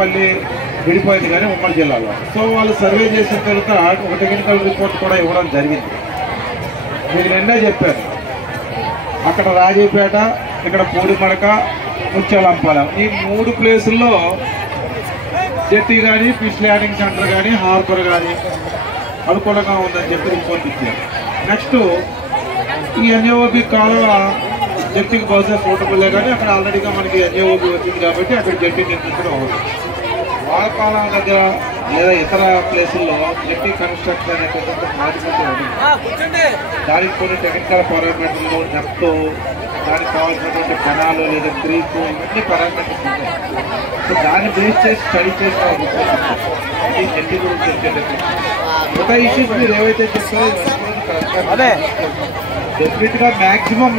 మళ్ళీ విడిపోయింది కానీ ఉమ్మడి జిల్లాలో. సో వాళ్ళు సర్వే చేసిన తర్వాత ఒక టెక్నికల్ రిపోర్ట్ కూడా ఇవ్వడం జరిగింది. మీరు నిన్నే చెప్పారు, అక్కడ రాజీపేట, ఇక్కడ పూడిమడక, ముత్యాలంపాలెం ఈ 3 ప్లేసుల్లో జెట్టి కానీ, ఫిష్ ల్యాండింగ్ సెంటర్ కానీ, హార్బర్ కానీ అనుకూలంగా ఉందని చెప్పి రిపోర్ట్ ఇచ్చారు. నెక్స్ట్ ఈ ఎన్ఏఓబి కాలువ జెట్టికి బహుశా సూటబుల్లే, కానీ అక్కడ ఆల్రెడీగా మనకి ఎన్ఏఓబి వచ్చింది కాబట్టి అక్కడ జెట్టి నిర్మించడం అవుతుంది. వాడపాలెం దగ్గర లేదా ఇతర ప్లేసుల్లో జెట్టి కన్స్ట్రక్షన్ అనేటువంటి మార్కెట్ ఉంటుంది. దానికి కొన్ని టెక్నికల్ పారామీటర్లు, నెఫ్ట్, దానికి కావాల్సినటువంటి కణాలు లేదా క్రీక్, ఇవన్నీ పారామీటర్స్ ఉంటాయి. సో దాన్ని బేస్ చేసి స్టడీ చేసిన ఇది జెట్టి గురించి వచ్చేటట్టు మిగతా ఇష్యూస్ మీరు ఏవైతే చెప్తారో డెఫినెట్గా మ్యాక్సిమం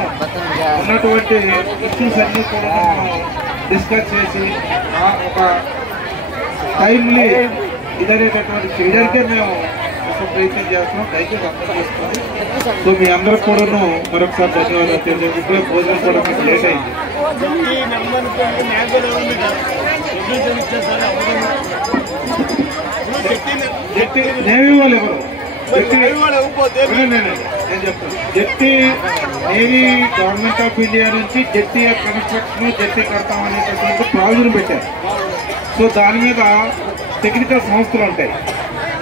ఉన్నటువంటి ఇష్యూస్ అన్నీ కూడా డిస్కస్ చేసి ఒక టైమ్లీ ఇదనేటటువంటి చేయడానికే మేము ప్రయత్నం చేస్తున్నాం. దయచేసి అర్థం చేసుకోండి. సో మీ అందరికి కూడాను మరొకసారి ధన్యవాదాలు తెలియజేసి ఇప్పుడే భోజనం కూడా మీకు లేట్ అయింది. నేవీ వాళ్ళు ఎవరు నేను చెప్తాను. జెట్టి నేవీ గవర్నమెంట్ ఆఫ్ ఇండియా నుంచి జెట్టి కన్స్ట్రక్షన్, జెట్టి కడతాం అనేటటువంటి ప్రావిజన్ పెట్టారు. సో దాని మీద టెక్నికల్ సంస్థలు ఉంటాయి.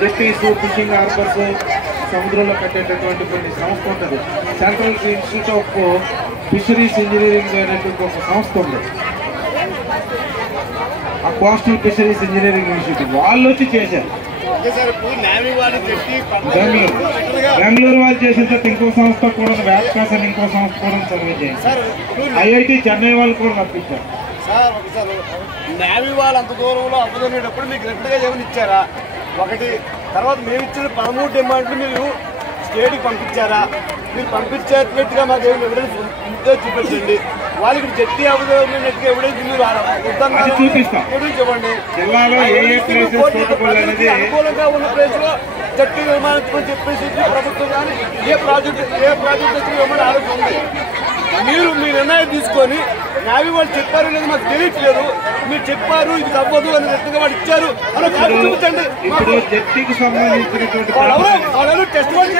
జెట్టీస్, ఫిషింగ్ హార్బర్స్, సముద్రంలో కట్టేటటువంటి కొన్ని సంస్థ ఉంటుంది. Central institute of fisheries engineering అనేటువంటి ఒక సంస్థ ఉంది. ఆ కోస్టల్ ఫిషరీస్ ఇంజనీరింగ్ ఇన్స్టిట్యూట్ వాళ్ళు వచ్చి చేశారు. బెంగళూరు వాళ్ళు చేసిన తర్వాత ఇంకో సంస్థ కూడా వ్యాప్కాస్ అని ఇంకో సంస్థ కూడా సర్వే చేయాలి. ఐఐటి చెన్నై వాళ్ళు కూడా రప్పించారు. సార్ ఒకసారి నేవీ వాళ్ళు అంత దూరంలో అవ్వదనేటప్పుడు మీకు రెగ్యులర్గా ఏమైనా ఇచ్చారా? ఒకటి తర్వాత మేము ఇచ్చిన 13 డిమాండ్లు మీరు స్టేట్కి పంపించారా? మీరు పంపించేటట్టుగా మాకు ఏమైనా ఎవిడెన్స్ ఉంటే చూపించండి. వాళ్ళకి జెట్టి అవ్వదనేట్టుగా ఎవిడెన్స్ మీరు ఎవిడెన్స్ ఇవ్వండి. అనుకూలంగా ఉన్న ప్లేస్లో జట్టి నిర్మాణం చెప్పేసి ప్రభుత్వం కానీ ఏ ప్రాజెక్టు వచ్చి ఇవ్వమని ఆలోచన ఉంది. మీరు మీ నిర్ణయం తీసుకొని నేవీ వాళ్ళు చెప్పారు లేదు మాకు తెలియట్లేదు, మీరు చెప్పారు ఇది అవ్వదు అని రెట్టుగా వాడు ఇచ్చారు అని చూపించండి. వాళ్ళు టెస్ట్ చేయాలి.